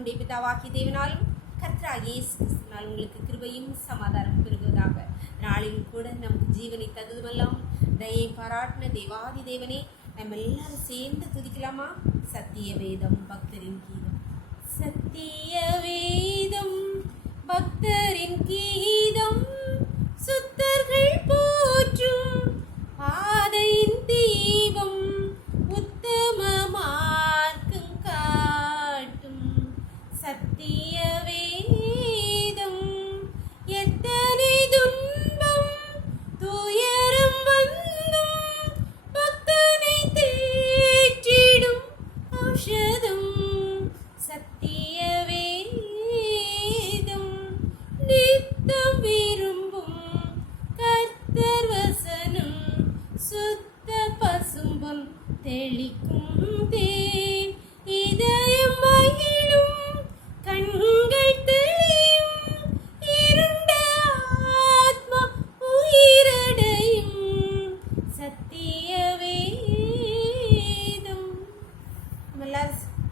நம்முடைய பிதாவாகிய தேவனாலும் கர்த்தராகிய இயேசு கிறிஸ்துவினால் உங்களுக்கு கிருபையும் சமாதானம் பெறுவதாக. நாளில் கூட நமக்கு ஜீவனை தந்ததுமெல்லாம் தயை பாராட்டின தேவாதி தேவனே, நம்ம எல்லாரும் சேர்ந்து துதிக்கலாமா? சத்திய வேதம் பக்தரின் கீதம். சத்திய வேதம் பக்தரின் கீதம், சுத்தர்கள் போற்றும் பாதையின் தீபம், உத்தம மார்க்கம் காட்டும் சத்திய வேதம். எத்தனை துன்பம் துயரம் வந்தும் பக்தனை தேற்றிடும் ஔஷதம் சத்திய வேதம். நித்தம் விரும்பும் கர்த்தர் வசனம், சுத்த பசும்பொன் தெளிக்கும் தேன், இதயம் மகிழும் கண்கள் தெளியும், இருண்ட ஆத்மா உயிரடையும் சத்திய வேதம்.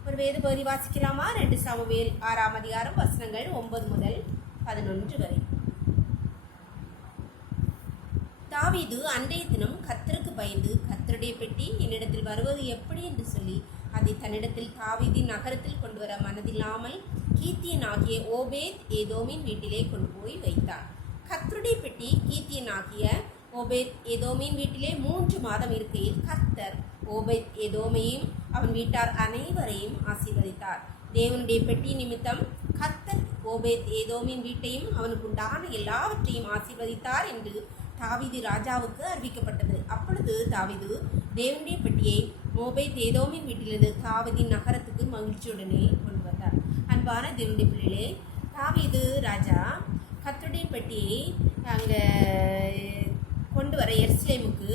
ஒரு வேத பகுதி வாசிக்கலாமா? 2 சாமுவேல் 6ஆம் அதிகாரம் வசனங்கள் 9 முதல் 11 வரை. தாவீது அன்றைய தினம் கர்த்தருக்கு பயந்து, கர்த்தருடைய பெட்டி என்னிடத்தில் வருவது எப்படி என்று சொல்லி அதை தன்னிடத்தில் தாவீதின் நகரத்தில் கொண்டு வர மனதில்லாமல் கீத்தியனாகிய ஓபேத் ஏதோமின் வீட்டிலே கொண்டு போய் வைத்தார். கர்த்தருடைய பெட்டி கீத்தியனாகிய ஓபேத் ஏதோமின் வீட்டிலே 3 மாதம் இருக்கையில் கர்த்தர் ஓபேத் ஏதோமையும் அவன் வீட்டார் அனைவரையும் ஆசீர்வதித்தார். தேவனுடைய பெட்டி நிமித்தம் கர்த்தர் ஓபேத் ஏதோமின் வீட்டையும் அவனுக்கு உண்டான எல்லாவற்றையும் ஆசீர்வதித்தார் என்று தாவீது ராஜாவுக்கு அறிவிக்கப்பட்டது. அப்பொழுது தாவீது தேவனுடைய பெட்டியை ஓபேத் ஏதோமின் வீட்டிலிருந்து தாவீதின் நகரத்துக்கு மகிழ்ச்சியுடனே கொண்டு வந்தார். அன்பான தேவனுடைய பிள்ளைகளே, தாவீது ராஜா கர்த்தருடைய பெட்டியை அங்கே கொண்டு வர எருசலேமுக்கு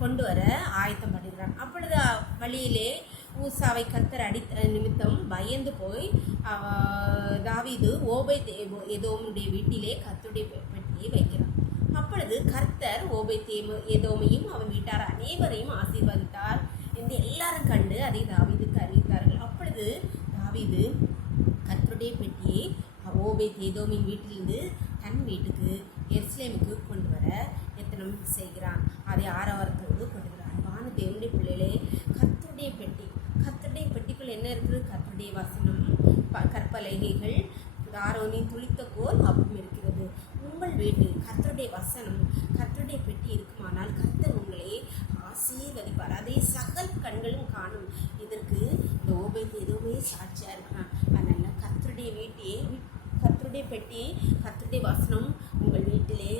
கொண்டு வர ஆயத்தம் பண்ணுகிறான். அப்பொழுது வழியிலே ஊசாவை கர்த்தர் அடித்த நிமித்தம் பயந்து போய் தாவீது ஓபேத் ஏதோமுடைய வீட்டிலே கர்த்தருடைய பெட்டியை வைக்கிறான். அப்பொழுது கர்த்தர் ஓபேத் ஏதோமையும் அவன் வீட்டார் அனைவரையும் ஆசீர்வதித்தார் என்று எல்லாரும் கண்டு அதை தாவீதுக்கு அறிவித்தார்கள். அப்பொழுது தாவீது கர்த்தருடைய பெட்டியை ஓபேத் ஏதோமின் வீட்டிலிருந்து தன் வீட்டுக்கு எருசலேமுக்கு கொண்டு வர எத்தனம் செய்கிறான். அதை ஆரவாரத்தோடு கொண்டு வரான். வான தேவனுடைய பிள்ளைகளே, கர்த்தருடைய பெட்டி, கர்த்தருடைய பெட்டிக்குள் என்ன இருக்குது? கர்த்தருடைய வசனம், கற்பலகைகள், ஆரோனின் துளித்த கோல் அப்பம் இருக்கிறது. உங்கள் வீட்டில் கர்த்தருடைய வசனம், கர்த்தருடைய பெட்டி இருக்குமானால் கர்த்தர் உங்களை ஆசீர்வதிப்பார். அதை சகல கண்களும் காணும். இதற்கு இந்த ஓபேத் ஏதோமே சாட்சியாக இருக்கிறான். அதனால கர்த்தருடைய வீட்டையே, கர்த்தருடைய பெட்டி, கர்த்தருடைய வசனம் உங்கள் வீட்டிலே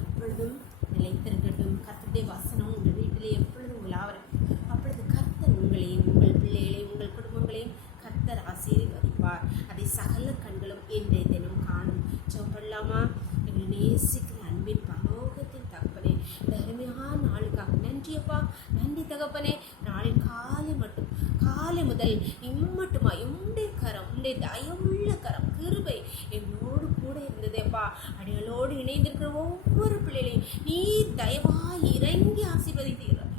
எப்பொழுதும் நிலைத்திருக்கட்டும். கர்த்தருடைய வசனம் உங்கள் வீட்டிலே எப்பொழுதும் உலாவரட்டும். அப்பொழுது கர்த்தர் உங்களையும், உங்கள் பிள்ளைகளையும், உங்கள் குடும்பங்களையும் கர்த்தர் ஆசீர்வதிப்பார். அதை சகல கண்களும் இன்றைய தினம் காணும். சொல்லலாமா? எங்களை நேசிக்கிற அன்பின் பரலோகத்தின் தகப்பனே, இந்த அருமையான நாளுக்காக நன்றியப்பா, நன்றி தகப்பனே. நாளின் காலை முதல் இம்மட்டுமா உடைய கரம், உடைய தயவுள்ள கரம், கிருபை எங்களோடு கூட இருந்ததேப்பா. அடிகளோடு இணைந்திருக்கிற ஒவ்வொரு பிள்ளைகளையும் நீ தயவாய் இறங்கி ஆசீர்வதித்தீர்கள்.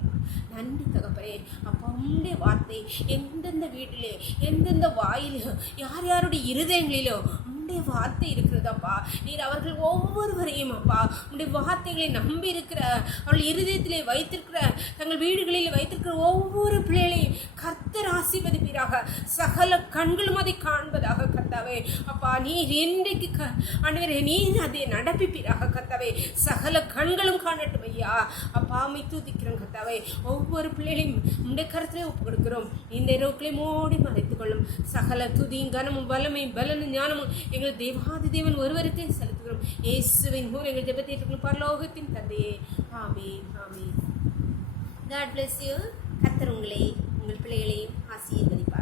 நன்றி தகப்பனே. அப்பா, உடைய வார்த்தை எந்தெந்த வீட்டிலே, எந்தெந்த வாயிலோ, யார் யாருடைய இருதயங்களிலோ உடைய வார்த்தை இருக்கிறதப்பா. நீர் அவர்கள் ஒவ்வொருவரையும் அப்பா உடைய வார்த்தைகளை நம்பி இருக்கிற, அவர்கள் இருதயத்திலே வைத்திருக்கிற, தங்கள் வீடுகளில் வைத்திருக்கிற ஒவ்வொரு பிள்ளைகளையும் கர்த்தர் ஆசீர்வதிப்பீராக. சகல கண்களும் அதை காண்பதாக கர்த்தாவே. அப்பா, நீர் இன்றைக்கு ஆண்டவரே, நீர் அதை நடப்பிப்பீராக கர்த்தாவே. சகல கண்களும் காணட்டும் ஐயா. அப்பா, அம்மை துதிக்கிறோம் கர்த்தாவே. ஒவ்வொரு பிள்ளைகளையும் உடைய கருத்திலே ஒப்பு கொடுக்கிறோம். இந்த இரவுக்களை மூடி மறைத்துக் கொள்ளும். சகல துதியும் கனமும் வல்லமையும் பலனும் ஞானமும் எங்கள் தேவாதி தேவன் ஒருவருக்கே செலுத்துகிறோம். இயேசுவின் மூலம் எங்கள் ஜெபத்தை ஏற்றுக்கொள்ளும் பரலோகத்தின் தந்தையே. ஆமென், ஆமென். God bless you. கர்த்தர் உங்களை, உங்கள் பிள்ளைகளை ஆசீர்வதிப்பார்.